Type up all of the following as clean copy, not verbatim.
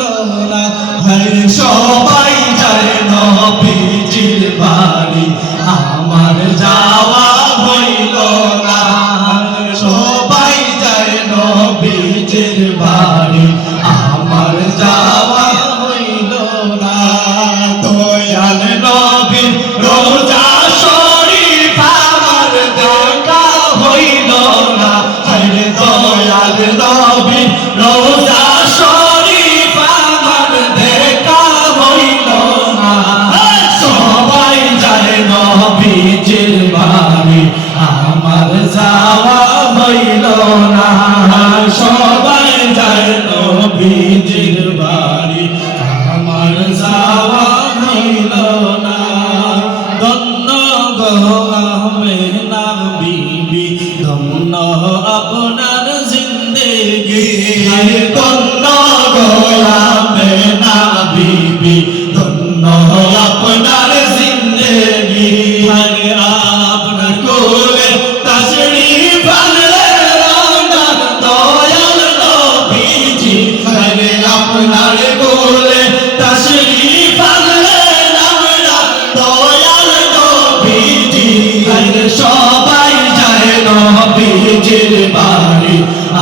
না। হায় সবাই যায় নবীজির বাড়ি, আমার যাওয়া হইল না। সবাই যায় নবীজির বাড়ি, আমার যাওয়া হইল না। দয়াল নবীর রোজা শরীফ আমার দেখা হইল না। হায় দয়াল নবীর রোজা শরীফ আমার দেখা হইল না। সবাই যায় নবীজির বাড়ি, আমার যাওয়া হইল না। সবাই যায় নবীজির বাড়ি, আমার যাওয়া হইল না। ধন্য গো আমেনা বিবি, ধন্য আপনার জিন্দেগি। ধন্য গো আমেনা বিবি, ধন্য আপনার জিন্দেগি। আপনার কোলে তাশরীফ আনলে রওনার দয়াল নবীজি। আপনার কোলে তাশরীফ আনলে রওনার দয়াল নবীজি। সবাই যায় নবীজির বাড়ি,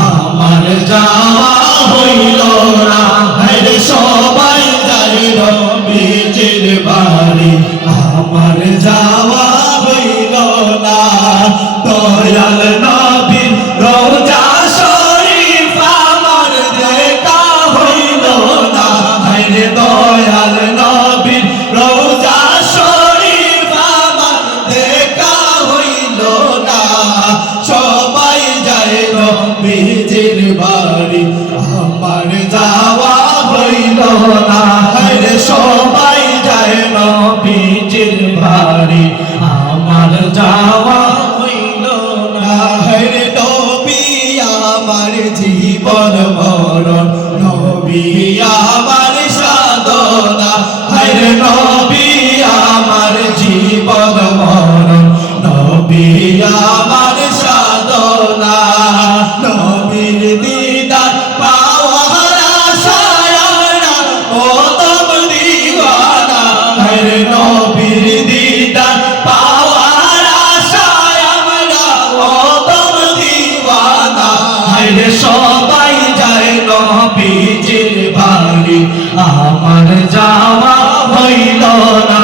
আমার যাওয়া হইল না। সবাই যায় নবীজির বাড়ি, আমার যাওয়া হইল না। দয়াল নবীর রোজা শরীফ আমার দেখা হইল না। দয়াল নবীর রোজা শরীফ আমার দেখা হইল না। সবাই যায় নবীজির বাড়ি, আমার যাওয়া হইল না। সবাই যায় নবীজির বাড়ি, আমার যাওয়া হইল না। নবী আমার জীবন মরণ, নবী আমার সাধনা। নবী আমার জীবন মরণ, নবী আমার সাধনা। নবীর দিদার পাওয়ার আশায় আমরা কদম দিওয়ানা। নবীর দিদার পাওয়ার আশায় আমরা কদম দিওয়ানা। সবাই যায় নবীজির বাড়ি, আমার যাওয়া হইল না।